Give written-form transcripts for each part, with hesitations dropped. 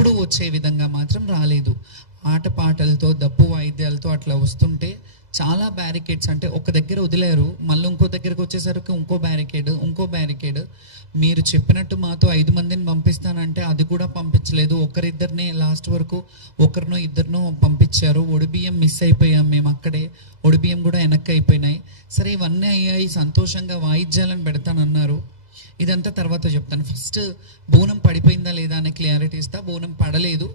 ఎప్పుడు వచ్చే విధంగా మాత్రం రాలేదు. ఆటపాటలతో డప్పు వాయిద్యాలతో అట్లా వస్తుంటే చాలా బ్యారికేడ్స్, అంటే ఒక దగ్గర వదిలేరు, మళ్ళీ ఇంకో దగ్గరకు వచ్చేసరికి ఇంకో బ్యారికేడ్. మీరు చెప్పినట్టు మాతో 5 మందిని పంపిస్తానంటే అది కూడా పంపించలేదు. ఒకరిద్దరిని లాస్ట్ వరకు ఒకరినో ఇద్దరినో పంపించారు. ఒడిబియ్యం మిస్ అయిపోయాం మేము అక్కడే, ఒడిబియ్యం కూడా వెనక్కి అయిపోయినాయి. సరే ఇవన్నీ అయ్యాయి, సంతోషంగా వాయిద్యాలను పెడతానన్నారు. ఇదంతా తర్వాత చెప్తాను. ఫస్ట్ బోనం పడిపోయిందా లేదా అనే క్లారిటీ ఇస్తా. బోనం పడలేదు.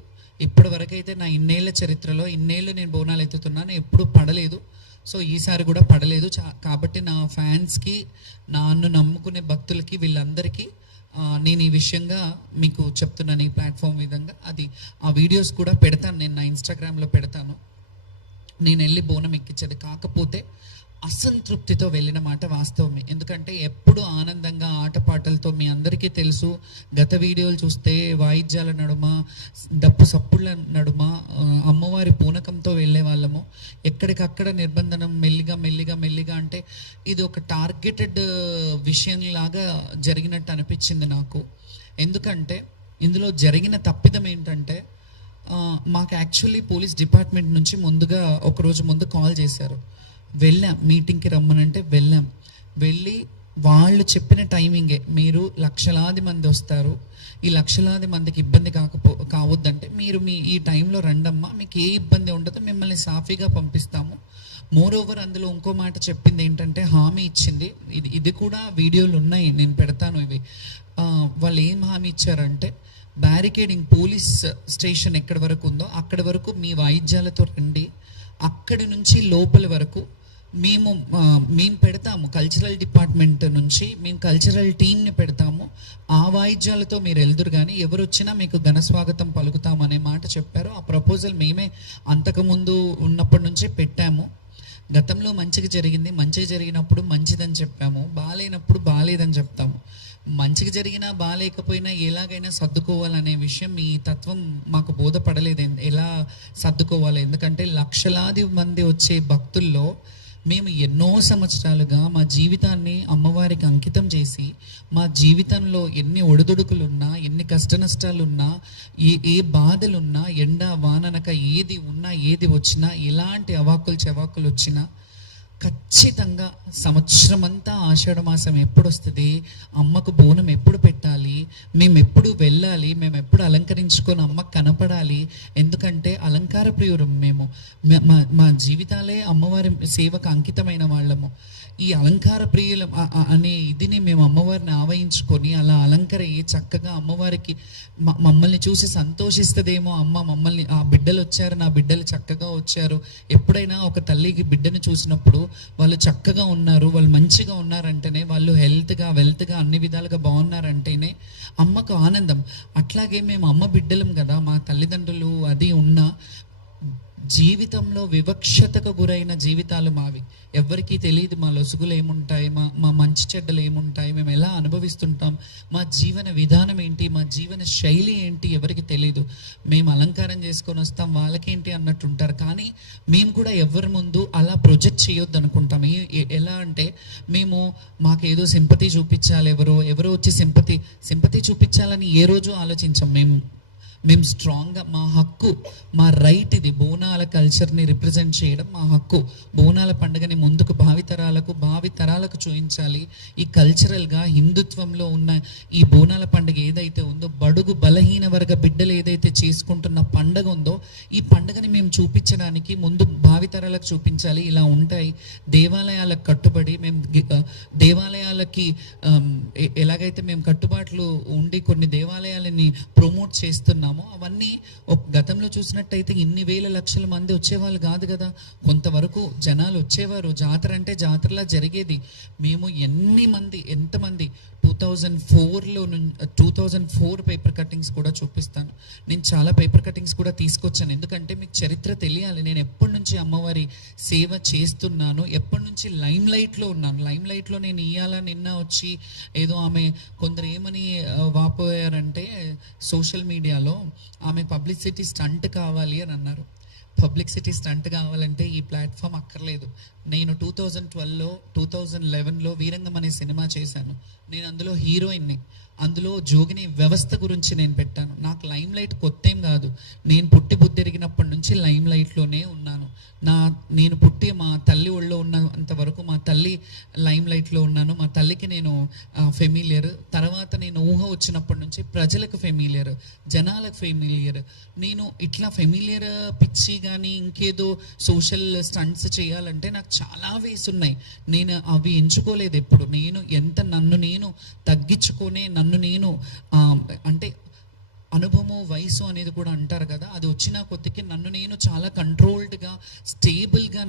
ఇప్పటి వరకు అయితే నా ఇన్నేళ్ల చరిత్రలో, ఇన్నేళ్ళు నేను బోనాలు ఎత్తుతున్నాను, ఎప్పుడు పడలేదు. సో ఈసారి కూడా పడలేదు. కాబట్టి నా ఫ్యాన్స్కి, నన్ను నమ్ముకునే భక్తులకి, వీళ్ళందరికీ నేను ఈ విషయంగా మీకు చెప్తున్నాను. ఈ ప్లాట్ఫామ్ విధంగా ఆ వీడియోస్ కూడా పెడతాను, నేను నా ఇన్స్టాగ్రామ్లో పెడతాను. నేను వెళ్ళి బోనం ఎక్కించేది, కాకపోతే అసంతృప్తితో వెళ్ళిన మాట వాస్తవమే. ఎందుకంటే ఎప్పుడు ఆనందంగా ఆటపాటలతో, మీ అందరికీ తెలుసు, గత వీడియోలు చూస్తే వాయిద్యాల నడుమ, డప్పు సప్పుళ్ళ నడుమ అమ్మవారి పూనకంతో వెళ్ళే వాళ్ళము. ఎక్కడికక్కడ నిర్బంధనం మెల్లిగా అంటే ఇది ఒక టార్గెటెడ్ విషయంలాగా జరిగినట్టు అనిపించింది నాకు. ఎందుకంటే ఇందులో జరిగిన తప్పిదం ఏంటంటే, మాకు యాక్చువల్లీ పోలీస్ డిపార్ట్మెంట్ నుంచి ముందుగా ఒకరోజు ముందు కాల్ చేశారు. వెళ్ళాం, మీటింగ్కి రమ్మనంటే వెళ్ళి వాళ్ళు చెప్పిన టైమింగే, మీరు లక్షలాది మంది వస్తారు, ఈ లక్షలాది మందికి ఇబ్బంది కావద్దంటే మీరు ఈ టైంలో రండమ్మా, మీకు ఏ ఇబ్బంది ఉండదు, మిమ్మల్ని సాఫీగా పంపిస్తాము. మోరోవర్ అందులో ఇంకో మాట చెప్పింది ఏంటంటే, హామీ ఇచ్చింది, ఇది కూడా వీడియోలు ఉన్నాయి, నేను పెడతాను ఇవి. వాళ్ళు ఏం హామీ ఇచ్చారంటే, బ్యారికేడింగ్ పోలీస్ స్టేషన్ ఎక్కడి వరకు ఉందో అక్కడి వరకు మీ వాయిద్యాలతో రండి, అక్కడి నుంచి లోపల వరకు మేము పెడతాము. కల్చరల్ డిపార్ట్మెంట్ నుంచి మేము కల్చరల్ టీమ్ని పెడతాము, ఆ వాయిద్యాలతో మీరు వెళ్దురు, కానీ ఎవరు వచ్చినా మీకు ఘన స్వాగతం పలుకుతాము అనే మాట చెప్పారు. ఆ ప్రపోజల్ మేమే అంతకుముందు ఉన్నప్పటి నుంచే పెట్టాము. గతంలో మంచిగా జరిగినప్పుడు మంచిదని చెప్పాము, బాగాలేనప్పుడు బాగాలేదని చెప్తాము. మంచిగా జరిగినా బాగాలేకపోయినా ఎలాగైనా సర్దుకోవాలనే విషయం మీ తత్వం మాకు బోధపడలేదు, ఎలా సర్దుకోవాలి. ఎందుకంటే లక్షలాది మంది వచ్చే భక్తుల్లో మేము ఎన్నో సంవత్సరాలుగా మా జీవితాన్ని అమ్మవారికి అంకితం చేసి, మా జీవితంలో ఎన్ని ఒడిదుడుకులున్నా, ఎన్ని కష్ట నష్టాలున్నా, ఏ బాధలున్నా, ఎండ వాననక ఏది ఉన్నా, ఏది వచ్చినా, ఎలాంటి అవాక్కులు చెవాకులు వచ్చినా ఖచ్చితంగా సంవత్సరం అంతా ఆషాఢ మాసం ఎప్పుడు వస్తుంది, అమ్మకు బోనం ఎప్పుడు పెట్టాలి, మేము ఎప్పుడు వెళ్ళాలి, మేము ఎప్పుడు అలంకరించుకొని అమ్మకు కనపడాలి. ఎందుకంటే అలంకార ప్రియురం మేము, మా జీవితాలే అమ్మవారి సేవకు అంకితమైన వాళ్ళము. ఈ అలంకార ప్రియులం అనే ఇదిని మేము అమ్మవారిని ఆవహించుకొని అలా అలంకరయ్యి చక్కగా అమ్మవారికి మమ్మల్ని చూసి సంతోషిస్తుందేమో, అమ్మ మమ్మల్ని, ఆ బిడ్డలు వచ్చారు, నా బిడ్డలు చక్కగా వచ్చారు. ఎప్పుడైనా ఒక తల్లికి బిడ్డను చూసినప్పుడు వాళ్ళు చక్కగా ఉన్నారు, వాళ్ళు మంచిగా ఉన్నారంటేనే, వాళ్ళు హెల్త్గా వెల్త్గా అన్ని విధాలుగా బాగున్నారంటేనే అమ్మకు ఆనందం. అట్లాగే మేము అమ్మ బిడ్డలం కదా, మా తల్లిదండ్రులు అది ఉన్నా జీవితంలో వివక్షతకు గురైన జీవితాలు మావి. ఎవరికీ తెలియదు మా లొసుగులు ఏముంటాయి, మా మంచి చెడ్డలు ఏముంటాయి, మేము ఎలా అనుభవిస్తుంటాం, మా జీవన విధానం ఏంటి, మా జీవన శైలి ఏంటి ఎవరికి తెలియదు. మేము అలంకారం చేసుకొని వస్తాం, వాళ్ళకేంటి అన్నట్టు ఉంటారు. కానీ మేము కూడా ఎవరి ముందు అలా ప్రొజెక్ట్ చేయొద్దు అనుకుంటాం. ఎలా అంటే, మాకేదో సింపతి చూపించాలి, ఎవరో వచ్చి సింపతి చూపించాలని ఏ రోజు ఆలోచించాం. మేము స్ట్రాంగ్గా, మా హక్కు, మా రైట్ ఇది, బోనాల కల్చర్ని రిప్రజెంట్ చేయడం మా హక్కు. బోనాల పండుగని ముందుకు భావితరాలకు చూపించాలి. ఈ కల్చరల్గా హిందుత్వంలో ఉన్న ఈ బోనాల పండుగ ఏదైతే ఉందో, బడుగు బలహీన వర్గ బిడ్డలు ఏదైతే చేసుకుంటున్న పండుగ ఉందో, ఈ పండుగని మేము చూపించడానికి ముందు భావితరాలకు చూపించాలి. ఇలా ఉంటాయి దేవాలయాలకు కట్టుబడి, మేము దేవాలయాలకి ఎలాగైతే మేము కట్టుబాట్లు ఉండి కొన్ని దేవాలయాలని ప్రమోట్ చేస్తున్నాము, అవన్నీ గతంలో చూసినట్టయితే ఇన్ని వేల లక్షల మంది వచ్చేవాళ్ళు కాదు కదా. కొంతవరకు జనాలు వచ్చేవారు, జాతర అంటే జాతరలా జరిగేది. మేము ఎంతమంది 2004 పేపర్ కటింగ్స్ కూడా చూపిస్తాను. నేను చాలా పేపర్ కటింగ్స్ కూడా తీసుకొచ్చాను, ఎందుకంటే మీకు చరిత్ర తెలియాలి. నేను ఎప్పటి నుంచి అమ్మవారి సేవ చేస్తున్నాను, ఎప్పటి నుంచి లైమ్ లైట్లో ఉన్నాను. లైమ్ లైట్లో నేను నిన్న వచ్చి ఏదో కొందరు ఏమని వాపోయారంటే సోషల్ మీడియాలో, ఆమె పబ్లిసిటీ స్టంట్ కావాలి అని అన్నారు. పబ్లిసిటీ స్టంట్ కావాలంటే ఈ ప్లాట్ఫామ్ అక్కర్లేదు. నేను 2012లో 2011లో వీరంగం అనే సినిమా చేశాను. నేను అందులో హీరోయిన్ని. అందులో జోగిని వ్యవస్థ గురించి నేను పెట్టాను. నాకు లైమ్ లైట్ కొత్త ఏం కాదు. నేను పుట్టి బుద్ధిరిగినప్పటి నుంచి లైమ్ లైట్లోనే ఉన్నాను. నేను పుట్టి మా తల్లి ఒళ్ళో ఉన్నంత వరకు మా తల్లి లైమ్ లైట్లో ఉన్నాను. మా తల్లికి నేను ఫెమిలియర్. తర్వాత నేను ఊహ వచ్చినప్పటి నుంచి ప్రజలకు ఫెమిలియర్, జనాలకు ఫెమిలియర్. నేను ఇట్లా ఫెమిలియర్ పిచ్చి కానీ ఇంకేదో సోషల్ స్టంట్స్ చేయాలంటే నాకు చాలా వేస్ ఉన్నాయి. నేను అవి ఎంచుకోలేదు ఎప్పుడు. నన్ను నేను తగ్గించుకొని నన్ను నేను అంటే అనుభవము వయసు అనేది కూడా అంటారు కదా, అది వచ్చిన కొద్దికి నన్ను నేను చాలా కంట్రోల్డ్గా స్టేబుల్గా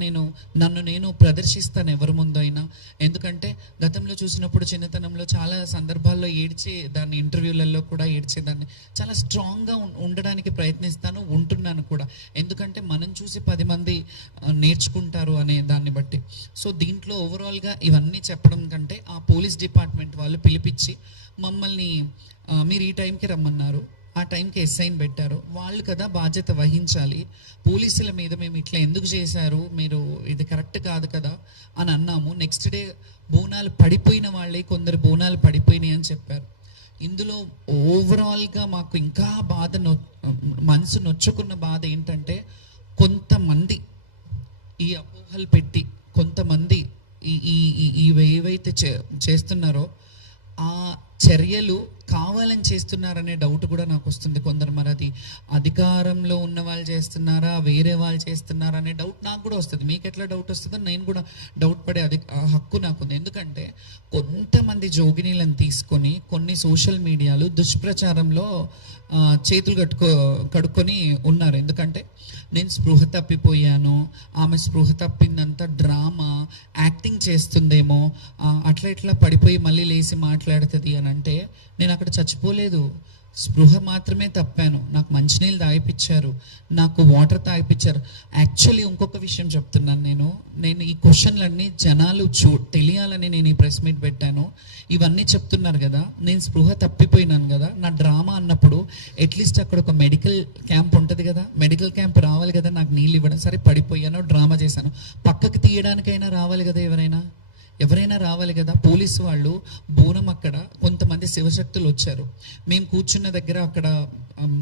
నన్ను నేను ప్రదర్శిస్తాను ఎవరి ముందు అయినా. ఎందుకంటే గతంలో చూసినప్పుడు చిన్నతనంలో చాలా సందర్భాల్లో ఏడ్చేదాన్ని, ఇంటర్వ్యూలలో కూడా ఏడ్చేదాన్ని. చాలా స్ట్రాంగ్గా ఉండడానికి ప్రయత్నిస్తాను, ఉంటున్నాను కూడా. ఎందుకంటే మనం చూసి 10 మంది నేర్చుకుంటారు అనే దాన్ని బట్టి. సో దీంట్లో ఓవరాల్గా ఇవన్నీ చెప్పడం కంటే ఆ పోలీస్ డిపార్ట్మెంట్ వాళ్ళు పిలిపించి మమ్మల్ని మీరు ఈ టైంకి రమ్మన్నారు, ఆ టైంకి ఎస్ఐని పెట్టారు, వాళ్ళు కదా బాధ్యత వహించాలి. పోలీసుల మీద మేము ఇట్లా ఎందుకు చేశారు, మీరు ఇది కరెక్ట్ కాదు కదా అని అన్నాము. నెక్స్ట్ డే బోనాలు పడిపోయిన వాళ్ళే కొందరు బోనాలు పడిపోయినాయి అని చెప్పారు. ఇందులో ఓవరాల్గా మాకు ఇంకా మనసు నొచ్చుకున్న బాధ ఏంటంటే, కొంతమంది ఈ అపోహలు పెట్టి కొంతమంది ఏవైతే చేస్తున్నారో ఆ చర్యలు కావాలని చేస్తున్నారనే డౌట్ కూడా నాకు వస్తుంది. కొందరు మరి అది అధికారంలో ఉన్న వాళ్ళు చేస్తున్నారా, వేరే వాళ్ళు చేస్తున్నారా అనే డౌట్ నాకు కూడా వస్తుంది. మీకు ఎట్లా డౌట్ వస్తుందో నేను కూడా డౌట్ పడే హక్కు నాకుంది. ఎందుకంటే కొంతమంది జోగినీలను తీసుకొని కొన్ని సోషల్ మీడియాలు దుష్ప్రచారంలో చేతులు కడుక్కొని ఉన్నారు. ఎందుకంటే నేను స్పృహ తప్పిపోయాను, ఆమె స్పృహ తప్పిందంతా డ్రామా, యాక్టింగ్ చేస్తుందేమో, అట్లా ఇట్లా పడిపోయి మళ్ళీ లేచి మాట్లాడుతుంది అని అంటే, నేను అక్కడ చచ్చిపోలేదు, స్పృహ మాత్రమే తప్పాను. నాకు మంచినీళ్ళు తాగిపించారు, నాకు వాటర్ తాగిపించారు. యాక్చువల్లీ ఇంకొక విషయం చెప్తున్నాను. నేను ఈ క్వశ్చన్లన్నీ జనాలు తెలియాలని నేను ఈ ప్రెస్ మీట్ పెట్టాను. ఇవన్నీ చెప్తున్నారు కదా, నేను స్పృహ తప్పిపోయినాను కదా, నా డ్రామా అన్నప్పుడు అట్లీస్ట్ అక్కడ ఒక మెడికల్ క్యాంప్ ఉంటుంది కదా, మెడికల్ క్యాంప్ రావాలి కదా నాకు నీళ్ళు ఇవ్వడం. సరే పడిపోయాను, డ్రామా చేశాను, పక్కకి తీయడానికైనా రావాలి కదా, ఎవరైనా రావాలి కదా. పోలీసు వాళ్ళు బోనం అక్కడ కొంతమంది శివశక్తులు వచ్చారు. మేము కూర్చున్న దగ్గర అక్కడ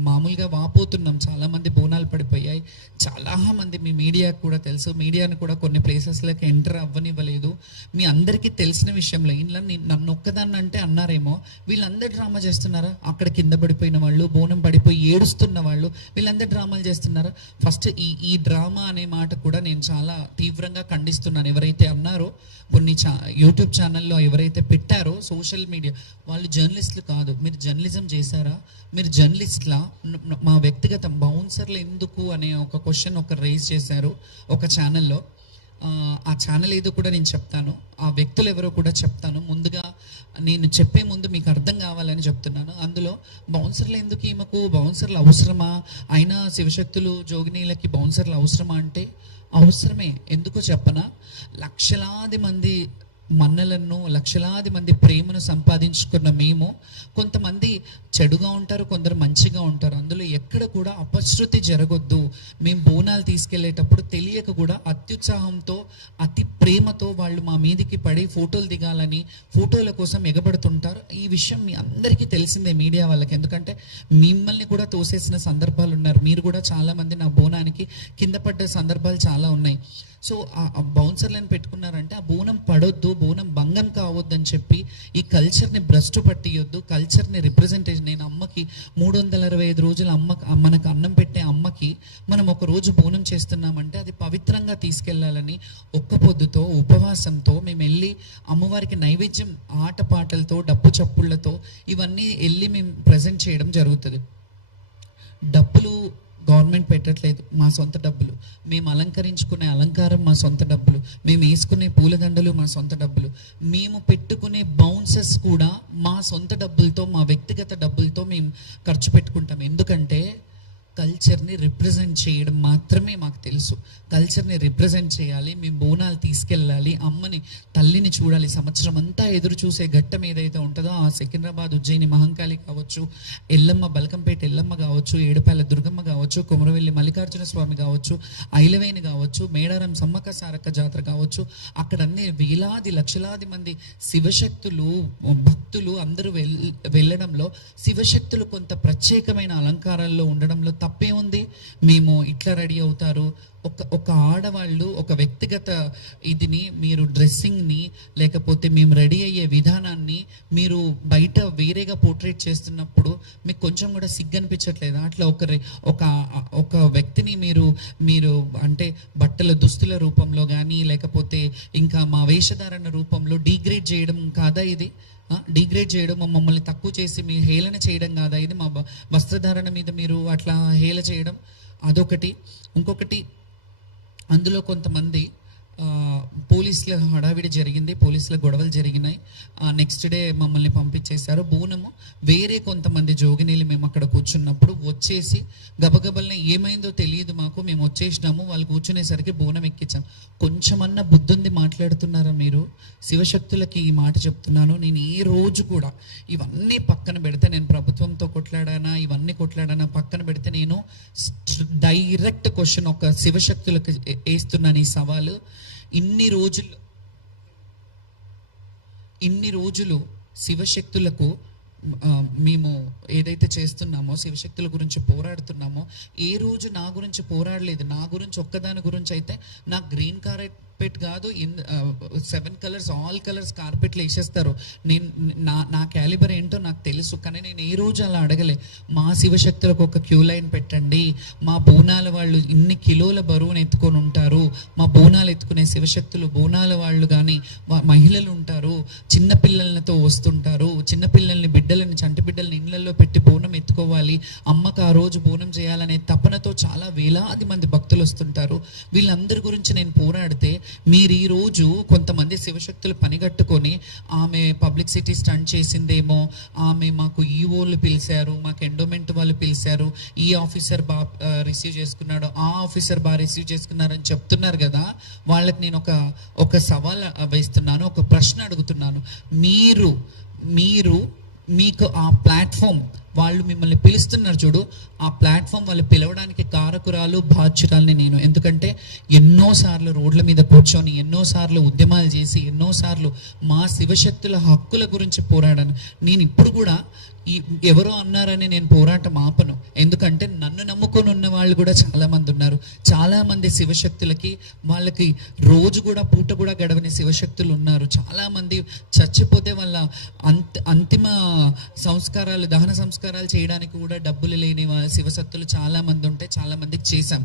మామూలుగా వాపోతున్నాం, చాలామంది బోనాలు పడిపోయాయి. చాలామంది మీ మీడియాకు కూడా తెలుసు, మీడియాను కూడా కొన్ని ప్లేసెస్లోకి ఎంటర్ అవ్వనివ్వలేదు. మీ అందరికీ తెలిసిన విషయంలో ఇంట్లో నన్ను ఒక్కదాన్ని అంటే అన్నారేమో, వీళ్ళందరూ డ్రామా చేస్తున్నారా, అక్కడ కింద పడిపోయిన వాళ్ళు, బోనం పడిపోయి ఏడుస్తున్న వాళ్ళు, వీళ్ళందరూ డ్రామాలు చేస్తున్నారా. ఫస్ట్ ఈ డ్రామా అనే మాట కూడా నేను చాలా తీవ్రంగా ఖండిస్తున్నాను. ఎవరైతే అన్నారో, కొన్ని యూట్యూబ్ ఛానల్లో ఎవరైతే పెట్టారో సోషల్ మీడియా వాళ్ళు జర్నలిస్టులు కాదు. మీరు జర్నలిజం చేశారా, మీరు జర్నలిస్ట్లా? మా వ్యక్తిగతం బౌన్సర్లు ఎందుకు అనే ఒక క్వశ్చన్ రేజ్ చేశారు ఒక ఛానల్లో. ఆ ఛానల్ ఏదో కూడా నేను చెప్తాను, ఆ వ్యక్తులు ఎవరో కూడా చెప్తాను. ముందుగా నేను చెప్పే ముందు మీకు అర్థం కావాలని చెప్తున్నాను. అందులో బౌన్సర్లు ఎందుకు, ఈమెకు బౌన్సర్లు అవసరమా, అయినా శివశక్తులు జోగినీలకి బౌన్సర్లు అవసరమా అంటే అవసరమే. ఎందుకో చెప్పనా, లక్షలాది మంది మన్నలను, లక్షలాది మంది ప్రేమను సంపాదించుకున్న మేము, కొంతమంది చెడుగా ఉంటారు, కొందరు మంచిగా ఉంటారు. అందులో ఎక్కడ కూడా అపశృతి జరగొద్దు. మేము బోనాలు తీసుకెళ్లేటప్పుడు తెలియక కూడా అత్యుత్సాహంతో, అతి ప్రేమతో వాళ్ళు మా మీదికి పడి ఫోటోలు దిగాలని, ఫోటోల కోసం ఎగబడుతుంటారు. ఈ విషయం మీ అందరికీ తెలిసిందే, మీడియా వాళ్ళకి. ఎందుకంటే మిమ్మల్ని కూడా తోసేసిన సందర్భాలు ఉన్నారు. మీరు కూడా చాలామంది నా బోనానికి కింద పడ్డ సందర్భాలు చాలా ఉన్నాయి. సో ఆ బౌన్సర్లను పెట్టుకున్నారంటే ఆ బోనం పడొద్దు, బోనం భంగం కావద్దని చెప్పి ఈ కల్చర్ని భ్రష్టు పట్టియొద్దు, కల్చర్ని రిప్రజెంటేషన్. నేను అమ్మకి 365 రోజులు మనకు అన్నం పెట్టే అమ్మకి మనం ఒక రోజు బోనం చేస్తున్నామంటే అది పవిత్రంగా తీసుకెళ్లాలని ఒక్క పొద్దుతో, ఉపవాసంతో మేము వెళ్ళి అమ్మవారికి నైవేద్యం ఆటపాటలతో, డప్పు చప్పుళ్లతో ఇవన్నీ వెళ్ళి మేము ప్రజెంట్ చేయడం జరుగుతుంది. డబ్బులు గవర్నమెంట్ పెట్టట్లేదు, మా సొంత డబ్బులు. మేము అలంకరించుకునే అలంకారం మా సొంత డబ్బులు, మేము వేసుకునే పూలదండలు మా సొంత డబ్బులు, మేము పెట్టుకునే బౌన్సెస్ కూడా మా సొంత డబ్బులతో, మా వ్యక్తిగత డబ్బులతో మేము ఖర్చు పెట్టుకుంటాం. ఎందుకంటే కల్చర్ని రిప్రజెంట్ చేయడం మాత్రమే మాకు తెలుసు. కల్చర్ని రిప్రజెంట్ చేయాలి, మేము బోనాలు తీసుకెళ్ళాలి, అమ్మని, తల్లిని చూడాలి. సంవత్సరం అంతా ఎదురు చూసే ఘట్టం ఏదైతే ఉంటుందో, ఆ సికింద్రాబాద్, ఉజ్జయిని మహంకాళి కావచ్చు, ఎల్లమ్మ, బల్కంపేట ఎల్లమ్మ కావచ్చు, కావచ్చు, ఏడుపాయల దుర్గమ్మ కావచ్చు, కొమరవెల్లి మల్లికార్జున స్వామి కావచ్చు, ఐలవేణి కావచ్చు, మేడారం సమ్మక్క సారక్క జాతర కావచ్చు, అక్కడ అన్ని వేలాది లక్షలాది మంది శివశక్తులు భక్తులు అందరూ వెళ్ళడంలో శివశక్తులు కొంత ప్రత్యేకమైన అలంకారాల్లో ఉండడంలో తప్పే ఉంది. మేము ఇట్లా రెడీ అవుతారు, ఒక ఆడవాళ్ళు ఒక వ్యక్తిగత ఇదిని మీరు డ్రెస్సింగ్ని లేకపోతే మేము రెడీ అయ్యే విధానాన్ని మీరు బయట వేరేగా పోర్ట్రేట్ చేస్తున్నప్పుడు మీకు కొంచెం కూడా సిగ్గు అనిపించట్లేదా? అట్లా ఒక వ్యక్తిని మీరు అంటే బట్టల దుస్తుల రూపంలో కానీ లేకపోతే ఇంకా మా వేషధారణ రూపంలో డీగ్రేడ్ చేయడం కాదా ఇది? డిగ్రేడ్ చేయడం, మమ్మల్ని తక్కువ చేసి మీ హేళన చేయడం కాదా ఇది? మా వస్త్రధారణ మీద మీరు అట్లా హేళ చేయడం అదొకటి. ఇంకొకటి, అందులో కొంతమంది పోలీసుల హడావిడి జరిగింది, పోలీసుల గొడవలు జరిగినాయి. నెక్స్ట్ డే మమ్మల్ని పంపించేశారు. బోనము వేరే కొంతమంది జోగినీళ్ళు మేము అక్కడ కూర్చున్నప్పుడు వచ్చేసి గబగబల్ని ఏమైందో తెలియదు మాకు, మేము వచ్చేసినాము, వాళ్ళు కూర్చునేసరికి బోనం ఎక్కించాం. కొంచెమన్నా బుద్ధుంది మాట్లాడుతున్నారా మీరు? శివశక్తులకి ఈ మాట చెప్తున్నాను. నేను ఏ రోజు కూడా ఇవన్నీ పక్కన పెడితే, నేను ప్రభుత్వంతో కొట్లాడానా ఇవన్నీ కొట్లాడానా పక్కన పెడితే, నేను డైరెక్ట్ క్వశ్చన్ ఒక శివశక్తులకు వేస్తున్నాను ఈ సవాలు. ఇన్ని రోజులు శివశక్తులకు మేము ఏదైతే చేస్తున్నామో, శివశక్తుల గురించి పోరాడుతున్నామో, ఏ రోజు నా గురించి పోరాడలేదు. నా గురించి ఒక్కదాని గురించి అయితే నాకు గ్రీన్ కార్పెట్ కాదు, 7 కలర్స్ ఆల్ కలర్స్ కార్పెట్లు వేసేస్తారు. నేను నా క్యాలిబర్ ఏంటో నాకు తెలుసు, కానీ నేను ఏ రోజు అలా అడగలే. మా శివశక్తులకు ఒక క్యూ లైన్ పెట్టండి, మా బోనాల వాళ్ళు ఇన్ని కిలోల బరువును ఎత్తుకొని ఉంటారు, మా బోనాలు ఎత్తుకునే శివశక్తులు బోనాల వాళ్ళు కానీ మహిళలు ఉంటారు, చిన్నపిల్లలతో వస్తుంటారు, చిన్నపిల్లల్ని బిడ్డలని చంటి బిడ్డలని ఇళ్లలో పెట్టి బోనం ఎత్తుకోవాలి, అమ్మకు ఆ రోజు బోనం చేయాలనే తపనతో చాలా వేలాది మంది భక్తులు వస్తుంటారు. వీళ్ళందరి గురించి నేను పోరాడితే మీరు ఈరోజు కొంతమంది శివశక్తులు పనిగట్టుకొని ఆమె పబ్లిసిటీ స్టంట్ చేసిందేమో, ఆమె మాకు ఈఓలు పిలిచారు, మాకు ఎండోమెంట్ వాళ్ళు పిలిచారు, ఈ ఆఫీసర్ బాగా రిసీవ్ చేసుకున్నాడు, ఆ ఆఫీసర్ బాగా రిసీవ్ చేసుకున్నారు అని చెప్తున్నారు కదా. వాళ్ళకి నేను ఒక సవాల్ వేస్తున్నాను, ఒక ప్రశ్న అడుగుతున్నాను. మీకు ఆ ప్లాట్ఫామ్ వాళ్ళు మిమ్మల్ని పిలుస్తున్నారు చూడు, ఆ ప్లాట్ఫామ్ వాళ్ళు పిలవడానికి కారకురాలు బాధ్యురాలని నేను. ఎందుకంటే ఎన్నోసార్లు రోడ్ల మీద కూర్చొని, ఎన్నోసార్లు ఉద్యమాలు చేసి, ఎన్నోసార్లు మా శివశక్తుల హక్కుల గురించి పోరాడాను. నేను ఇప్పుడు కూడా ఎవరో అన్నారని నేను పోరాటం ఆపను. ఎందుకంటే నన్ను నమ్ముకొని ఉన్న వాళ్ళు కూడా చాలామంది ఉన్నారు. చాలామంది శివశక్తులకి వాళ్ళకి రోజు కూడా పూట కూడా గడవని శివశక్తులు ఉన్నారు. చాలామంది చచ్చిపోతే వాళ్ళ అంతిమ సంస్కారాలు, దహన సంస్కారాలు చేయడానికి కూడా డబ్బులు లేని శివశక్తులు చాలామంది ఉంటే చాలామందికి చేశాం.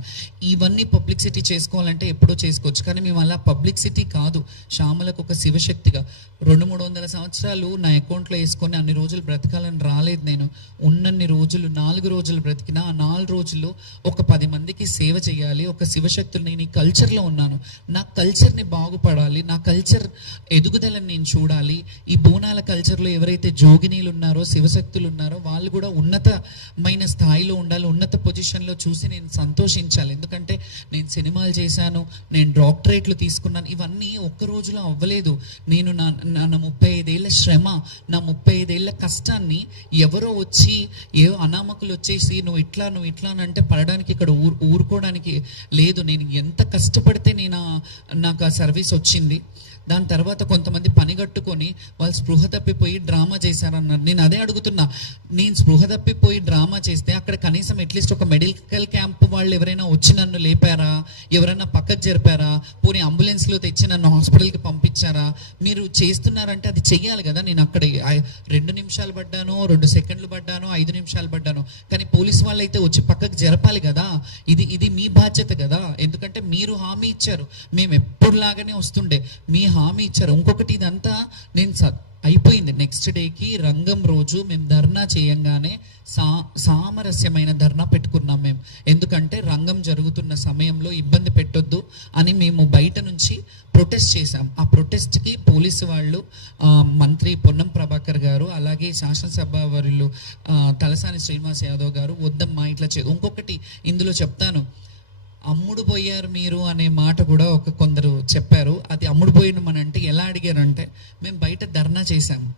ఇవన్నీ పబ్లిసిటీ చేసుకోవాలంటే ఎప్పుడో చేసుకోవచ్చు, కానీ మేము అలా పబ్లిసిటీ కాదు. శ్యామలకు ఒక శివశక్తిగా 200-300 సంవత్సరాలు నా అకౌంట్లో వేసుకొని అన్ని రోజులు బ్రతకాలని రాలేదు. నేను ఉన్నన్ని రోజులు 4 రోజులు బ్రతికినా, ఆ 4 రోజుల్లో ఒక 10 మందికి సేవ చేయాలి. ఒక శివశక్తులు, నేను ఈ కల్చర్లో ఉన్నాను, నా కల్చర్ని బాగుపడాలి, నా కల్చర్ ఎదుగుదలని నేను చూడాలి. ఈ బోనాల కల్చర్లో ఎవరైతే జోగినీలు ఉన్నారో, శివశక్తులు ఉన్నారో వాళ్ళు కూడా ఉన్నతమైన స్థాయిలో ఉండాలి, ఉన్నత పొజిషన్లో చూసి నేను సంతోషించాలి. ఎందుకంటే నేను సినిమాలు చేశాను, నేను డాక్టరేట్లు తీసుకున్నాను, ఇవన్నీ ఒక్క రోజులో అవ్వలేదు. నేను నా 35 ఏళ్ళ శ్రమ, నా 35 ఏళ్ళ కష్టాన్ని ఎవరో వచ్చి అనామకులు వచ్చేసి నువ్వు ఇట్లా అని అంటే పడడానికి ఇక్కడ ఊరుకోవడానికి లేదు. నేను ఎంత కష్టపడితే నాకు ఆ సర్వీస్ వచ్చింది. దాని తర్వాత కొంతమంది పనిగట్టుకొని వాళ్ళు స్పృహ తప్పిపోయి డ్రామా చేశారన్నారు. నేను అదే అడుగుతున్నా, నేను స్పృహ తప్పిపోయి డ్రామా చేస్తే అక్కడ కనీసం అట్లీస్ట్ ఒక మెడికల్ క్యాంప్ వాళ్ళు ఎవరైనా వచ్చి నన్ను లేపారా, ఎవరైనా పక్కకు జరిపారా, పోనీ అంబులెన్స్లో తెచ్చి నన్ను హాస్పిటల్కి పంపించారా? మీరు చేస్తున్నారంటే అది చెయ్యాలి కదా. నేను అక్కడ 2 నిమిషాలు పడ్డాను, 2 సెకండ్లు పడ్డాను, 5 నిమిషాలు పడ్డాను, కానీ పోలీసు వాళ్ళు అయితే వచ్చి పక్కకు జరపాలి కదా. ఇది మీ బాధ్యత కదా. ఎందుకంటే మీరు హామీ ఇచ్చారు, మేము ఎప్పుడులాగానే వస్తుండే, మీ హామీ ఇచ్చారు. ఇంకొకటి, ఇదంతా నేను అయిపోయింది. నెక్స్ట్ డేకి రంగం రోజు మేము ధర్నా చేయంగానే సామరస్యమైన ధర్నా పెట్టుకున్నాం మేము. ఎందుకంటే రంగం జరుగుతున్న సమయంలో ఇబ్బంది పెట్టొద్దు అని మేము బయట నుంచి ప్రొటెస్ట్ చేశాం. ఆ ప్రొటెస్ట్కి పోలీసు వాళ్ళు, మంత్రి పొన్నం ప్రభాకర్ గారు, అలాగే శాసనసభ వర్యులు తలసాని శ్రీనివాస్ యాదవ్ గారు, వద్దమ్మా ఇట్లా ఇంకొకటి ఇందులో చెప్తాను, అమ్ముడు పోయారు మీరు అనే మాట కూడా ఒక కొందరు చెప్పారు. అది అమ్ముడు పోయిన మన అంటే ఎలా అడిగారంటే, మేము బయట ధర్నా చేశాము,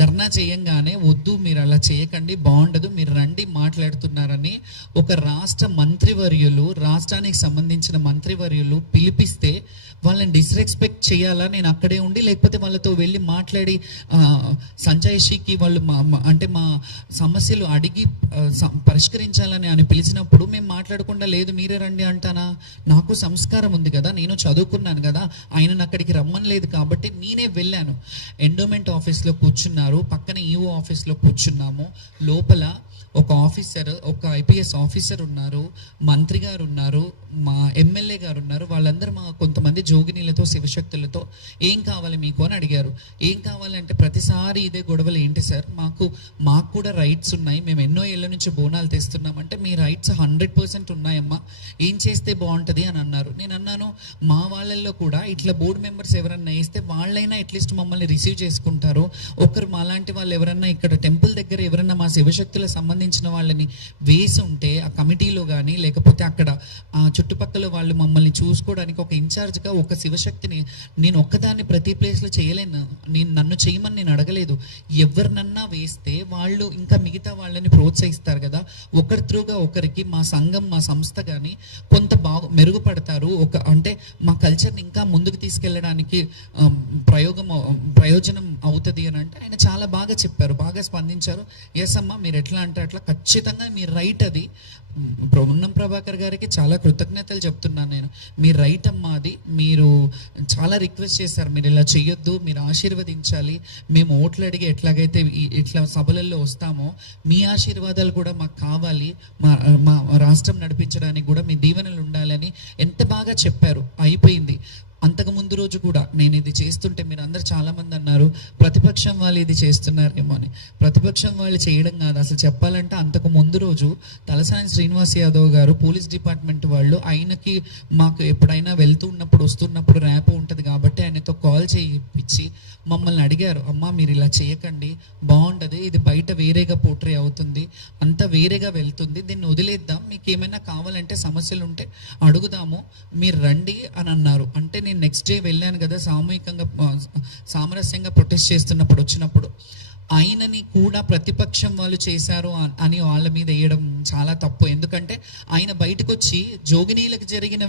ధర్నా చేయంగానే వద్దు మీరు అలా చేయకండి, బాగుండదు, మీరు రండి మాట్లాడుతున్నారని ఒక రాష్ట్ర మంత్రివర్యులు, రాష్ట్రానికి సంబంధించిన మంత్రివర్యులు పిలిపిస్తే వాళ్ళని డిస్రెస్పెక్ట్ చేయాలా నేను అక్కడే ఉండి, లేకపోతే వాళ్ళతో వెళ్ళి మాట్లాడి సంజయ్షికి వాళ్ళు అంటే మా సమస్యలు అడిగి పరిష్కరించాలని అని పిలిచినప్పుడు మేము మాట్లాడకుండా లేదు మీరే రండి అంటానా? నాకు సంస్కారం ఉంది కదా, నేను చదువుకున్నాను కదా, ఆయనను అక్కడికి రమ్మనలేదు కాబట్టి నేనే వెళ్ళాను. ఎండోమెంట్ ఆఫీస్లో కూర్చున్నారు, పక్కన ఈఓ ఆఫీస్లో కూర్చున్నాము. లోపల ఒక ఆఫీసర్, ఒక ఐపీఎస్ ఆఫీసర్ ఉన్నారు, మంత్రి గారు ఉన్నారు, మా ఎమ్మెల్యే గారు ఉన్నారు. వాళ్ళందరూ మా కొంతమంది జోగినీలతో శివశక్తులతో ఏం కావాలి మీకు అని అడిగారు. ఏం కావాలంటే ప్రతిసారి ఇదే గొడవలు ఏంటి సార్, మాకు కూడా రైట్స్ ఉన్నాయి, మేము ఎన్నో ఏళ్ళ నుంచి బోనాలు తెస్తున్నామంటే మీ రైట్స్ 100% ఉన్నాయమ్మా, ఏం చేస్తే బాగుంటుంది అని అన్నారు. నేను అన్నాను మా వాళ్ళల్లో కూడా ఇట్లా బోర్డు మెంబర్స్ ఎవరన్నా వేస్తే వాళ్ళైనా అట్లీస్ట్ మమ్మల్ని రిసీవ్ చేసుకుంటారు. ఒకరు మాలాంటి వాళ్ళు ఎవరన్నా ఇక్కడ టెంపుల్ దగ్గర ఎవరన్నా మా శివశక్తుల సంబంధించిన వాళ్ళని వేసి ఉంటే ఆ కమిటీలో కానీ లేకపోతే అక్కడ చుట్టుపక్కల వాళ్ళు మమ్మల్ని చూసుకోవడానికి ఒక ఇన్ఛార్జ్గా ఒక శివశక్తిని నేను ఒక్కదాన్ని ప్రతి ప్లేస్లో చేయలేను. నన్ను చేయమని నేను అడగలేదు. ఎవరినన్నా వేస్తే వాళ్ళు ఇంకా మిగతా వాళ్ళని ప్రోత్సహిస్తారు కదా, ఒకరి త్రూగా ఒకరికి మా సంఘం మా సంస్థ కానీ కొంత మెరుగుపడతారు. అంటే మా కల్చర్ని ఇంకా ముందుకు తీసుకెళ్ళడానికి ప్రయోజనం అవుతుంది అని అంటే ఆయన చాలా బాగా చెప్పారు, బాగా స్పందించారు. ఎస్ అమ్మా మీరు ఎట్లా అంటే అట్లా, ఖచ్చితంగా మీ రైట్ అది. పొన్నం ప్రభాకర్ గారికి చాలా కృతజ్ఞతలు చెప్తున్నాను నేను. మీ రైట్ అమ్మా అది. మీరు చాలా రిక్వెస్ట్ చేశారు మీరు ఇలా చెయ్యొద్దు, మీరు ఆశీర్వదించాలి, మేము ఓట్లు అడిగి ఎట్లాగైతే ఇట్లా సభలలో వస్తామో మీ ఆశీర్వాదాలు కూడా మాకు కావాలి, మా రాష్ట్రం నడిపించడానికి కూడా మీ దీవెనలు ఉండాలని ఎంత బాగా చెప్పారు. అయిపోయింది. అంతకు ముందు రోజు కూడా నేను ఇది చేస్తుంటే మీరు అందరు చాలా మంది అన్నారు ప్రతిపక్షం వాళ్ళు ఇది చేస్తున్నారేమో అని. ప్రతిపక్షం వాళ్ళు చేయడం కాదు, అసలు చెప్పాలంటే అంతకు ముందు రోజు తలసాని శ్రీనివాస్ యాదవ్ గారు పోలీస్ డిపార్ట్మెంట్ వాళ్ళు ఆయనకి మాకు ఎప్పుడైనా వెళ్తూ ఉన్నప్పుడు వస్తున్నప్పుడు ర్యాప్ ఉంటుంది కాబట్టి ఆయనతో కాల్ చేయించి మమ్మల్ని అడిగారు, అమ్మ మీరు ఇలా చేయకండి బాగుండదు, ఇది బయట వేరేగా పోట్రే అవుతుంది, అంతా వేరేగా వెళ్తుంది, దీన్ని వదిలేద్దాం, మీకు ఏమైనా కావాలంటే సమస్యలు ఉంటే అడుగుదాము, మీరు రండి అని అన్నారు. అంటే నేను నెక్స్ట్ డే వెళ్ళాను కదా, సామరస్యంగా ప్రొటెస్ట్ చేస్తున్నప్పుడు వచ్చినప్పుడు ఆయనని కూడా ప్రతిపక్షం వాళ్ళు చేశారు అని వాళ్ళ మీద వేయడం చాలా తప్పు. ఎందుకంటే ఆయన బయటకు వచ్చి జోగినీలకు జరిగిన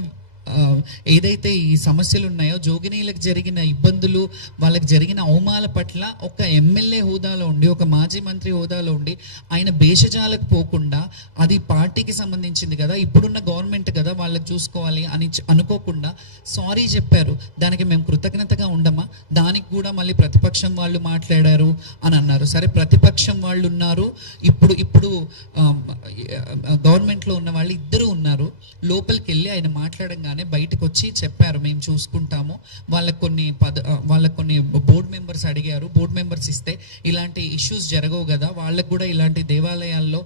ఏదైతే ఈ సమస్యలు ఉన్నాయో, జోగినీలకు జరిగిన ఇబ్బందులు, వాళ్ళకి జరిగిన అవమానాల పట్ల ఒక ఎమ్మెల్యే హోదాలో ఉండి, ఒక మాజీ మంత్రి హోదాలో ఉండి ఆయన భేషజాలకు పోకుండా అది పార్టీకి సంబంధించింది కదా, ఇప్పుడున్న గవర్నమెంట్ కదా వాళ్ళకి చూసుకోవాలి అని అనుకోకుండా సారీ చెప్పారు. దానికి మేము కృతజ్ఞతగా ఉండమా? దానికి కూడా మళ్ళీ ప్రతిపక్షం వాళ్ళు మాట్లాడారు అని అన్నారు. సరే ప్రతిపక్షం వాళ్ళు ఉన్నారు, ఇప్పుడు గవర్నమెంట్లో ఉన్న వాళ్ళు ఇద్దరు ఉన్నారు. లోపలికి వెళ్ళి ఆయన మాట్లాడంగానే బయటకు వచ్చి చెప్పారు మేము చూసుకుంటాము, వాళ్ళకి కొన్ని బోర్డు మెంబర్స్ అడిగారు, బోర్డు మెంబర్స్ ఇస్తే ఇలాంటి ఇష్యూస్ జరగవు కదా, వాళ్ళకు కూడా ఇలాంటి దేవాలయాల్లో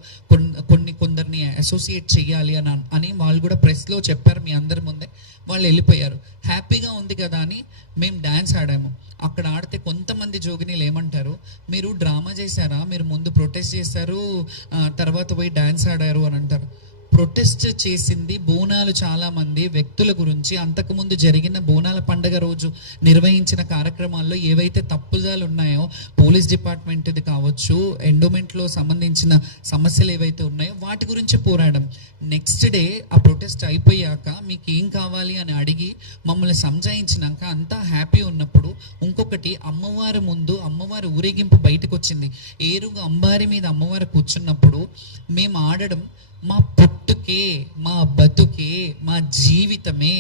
కొందరిని అసోసియేట్ చేయాలి అని వాళ్ళు కూడా ప్రెస్లో చెప్పారు మీ అందరి ముందే. వాళ్ళు వెళ్ళిపోయారు. హ్యాపీగా ఉంది కదా అని మేము డ్యాన్స్ ఆడాము. అక్కడ ఆడితే కొంతమంది జోగినీలు ఏమంటారు, మీరు డ్రామా చేశారా, మీరు ముందు ప్రొటెస్ట్ చేశారు తర్వాత పోయి డ్యాన్స్ ఆడారు అని అంటారు. ప్రొటెస్ట్ చేసింది బోనాలు చాలా మంది వ్యక్తుల గురించి, అంతకుముందు జరిగిన బోనాల పండుగ రోజు నిర్వహించిన కార్యక్రమాల్లో ఏవైతే తప్పుదాలు ఉన్నాయో, పోలీస్ డిపార్ట్మెంట్ది కావచ్చు, ఎండోమెంట్లో సంబంధించిన సమస్యలు ఏవైతే ఉన్నాయో వాటి గురించి పోరాడం. నెక్స్ట్ డే ఆ ప్రొటెస్ట్ అయిపోయాక మీకు ఏం కావాలి అని అడిగి మమ్మల్ని సంజాయించినాక అంతా హ్యాపీ ఉన్నప్పుడు ఇంకొకటి, అమ్మవారి ముందు అమ్మవారి ఊరేగింపు బయటకు వచ్చింది, ఏరుగా అంబారి మీద అమ్మవారు కూర్చున్నప్పుడు మేము ఆడడం, మా పుట్టుకే మా బతుకే మా జీవితమే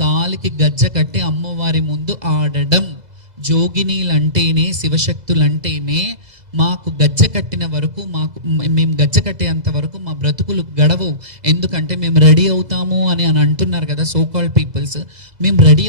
కాలికి గజ్జ కట్టి అమ్మవారి ముందు ఆడడం. జోగినీలంటేనే శివశక్తులంటేనే మాకు గజ్జ కట్టిన వరకు, మేము గజ్జ కట్టేంత వరకు మా బ్రతుకులు గడవవు. ఎందుకంటే మేము రెడీ అవుతాము అని అంటున్నారు కదా సో కాల్డ్ పీపుల్స్, మేము రెడీ